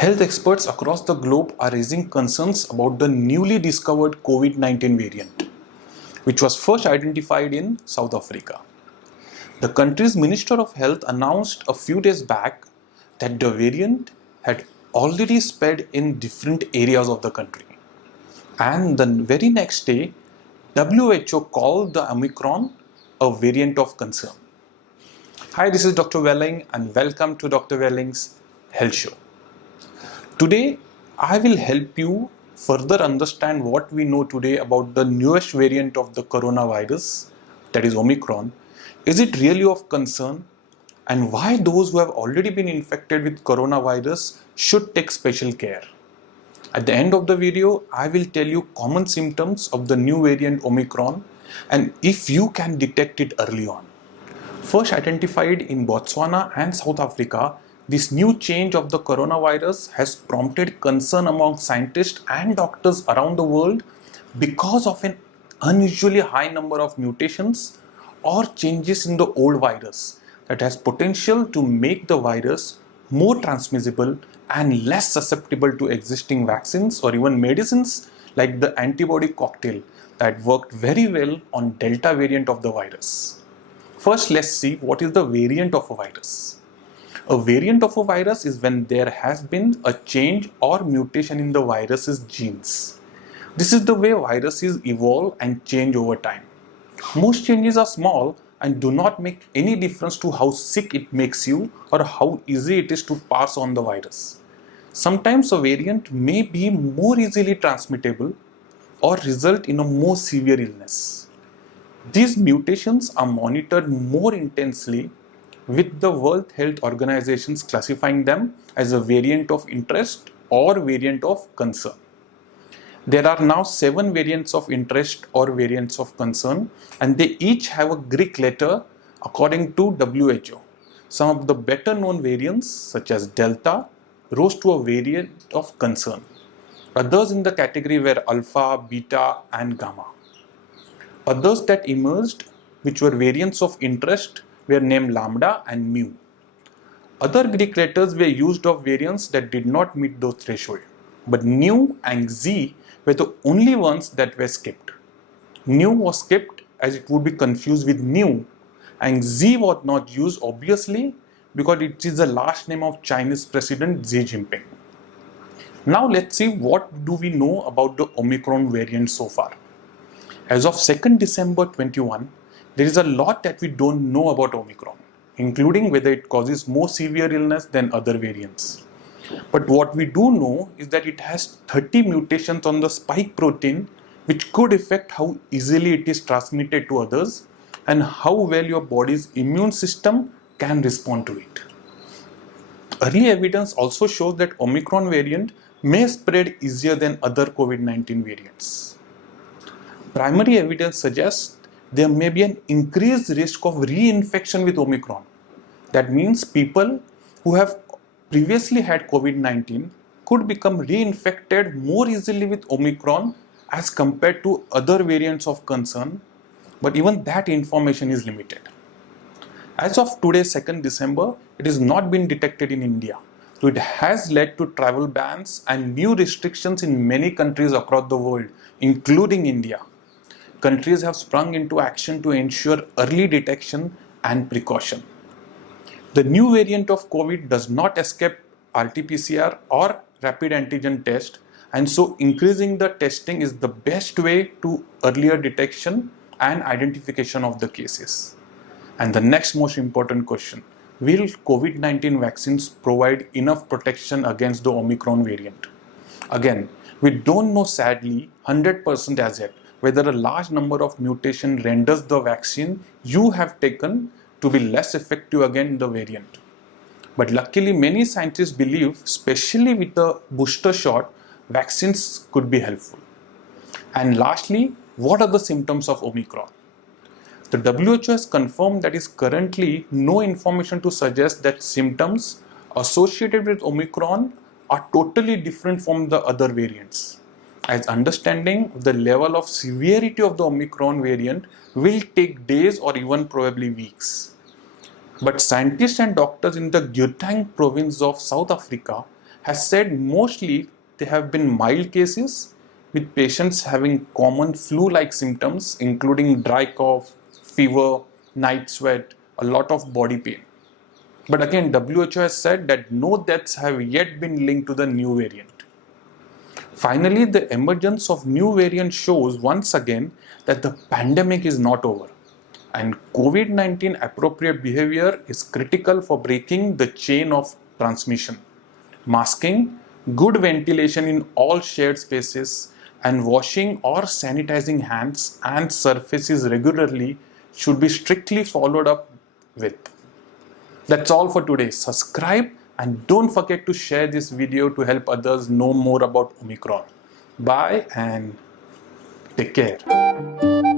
Health experts across the globe are raising concerns about the newly discovered COVID-19 variant, which was first identified in South Africa. The country's Minister of Health announced a few days back that the variant had already spread in different areas of the country. And the very next day, WHO called the Omicron a variant of concern. Hi, this is Dr. Welling, and welcome to Dr. Welling's Health Show. Today, I will help you further understand what we know today about the newest variant of the coronavirus, that is Omicron. Is it really of concern? And why those who have already been infected with coronavirus should take special care? At the end of the video, I will tell you common symptoms of the new variant Omicron and if you can detect it early on. First identified in Botswana and South Africa, this new change of the coronavirus has prompted concern among scientists and doctors around the world because of an unusually high number of mutations or changes in the old virus that has potential to make the virus more transmissible and less susceptible to existing vaccines or even medicines like the antibody cocktail that worked very well on Delta variant of the virus. First, let's see what is the variant of a virus. A variant of a virus is when there has been a change or mutation in the virus's genes. This is the way viruses evolve and change over time. Most changes are small and do not make any difference to how sick it makes you or how easy it is to pass on the virus. Sometimes a variant may be more easily transmittable or result in a more severe illness. These mutations are monitored more intensely, with the World Health Organizations classifying them as a variant of interest or variant of concern. There are now 7 variants of interest or variants of concern, and they each have a Greek letter according to WHO. Some of the better known variants, such as Delta, rose to a variant of concern. Others in the category were Alpha, Beta, and Gamma. Others that emerged, which were variants of interest, were named Lambda and Mu. Other Greek letters were used of variants that did not meet those thresholds, but Nu and Z were the only ones that were skipped. Nu was skipped as it would be confused with New, and Z was not used obviously because it is the last name of Chinese President Xi Jinping. Now let's see what do we know about the Omicron variant so far. As of 2nd December 21, there is a lot that we don't know about Omicron, including whether it causes more severe illness than other variants. But what we do know is that it has 30 mutations on the spike protein, which could affect how easily it is transmitted to others and how well your body's immune system can respond to it. Early evidence also shows that Omicron variant may spread easier than other COVID-19 variants. Primary evidence suggests there may be an increased risk of reinfection with Omicron. That means people who have previously had COVID-19 could become reinfected more easily with Omicron as compared to other variants of concern, but even that information is limited. As of today, 2nd December, it has not been detected in India. So it has led to travel bans and new restrictions in many countries across the world, including India. Countries have sprung into action to ensure early detection and precaution. The new variant of COVID does not escape RT-PCR or rapid antigen test, and so increasing the testing is the best way to earlier detection and identification of the cases. And the next most important question, will COVID-19 vaccines provide enough protection against the Omicron variant? Again, we don't know sadly 100% as yet whether a large number of mutation renders the vaccine you have taken to be less effective against the variant. But luckily, many scientists believe, especially with the booster shot, vaccines could be helpful. And lastly, what are the symptoms of Omicron? The WHO has confirmed that is currently no information to suggest that symptoms associated with Omicron are totally different from the other variants, as understanding the level of severity of the Omicron variant will take days or even probably weeks. But scientists and doctors in the Gauteng province of South Africa has said mostly they have been mild cases with patients having common flu-like symptoms including dry cough, fever, night sweat, a lot of body pain. But again, WHO has said that no deaths have yet been linked to the new variant. Finally, the emergence of new variant shows once again that the pandemic is not over, and COVID-19 appropriate behavior is critical for breaking the chain of transmission. Masking, good ventilation in all shared spaces, and washing or sanitizing hands and surfaces regularly should be strictly followed up with. That's all for today. Subscribe and don't forget to share this video to help others know more about Omicron. Bye and take care.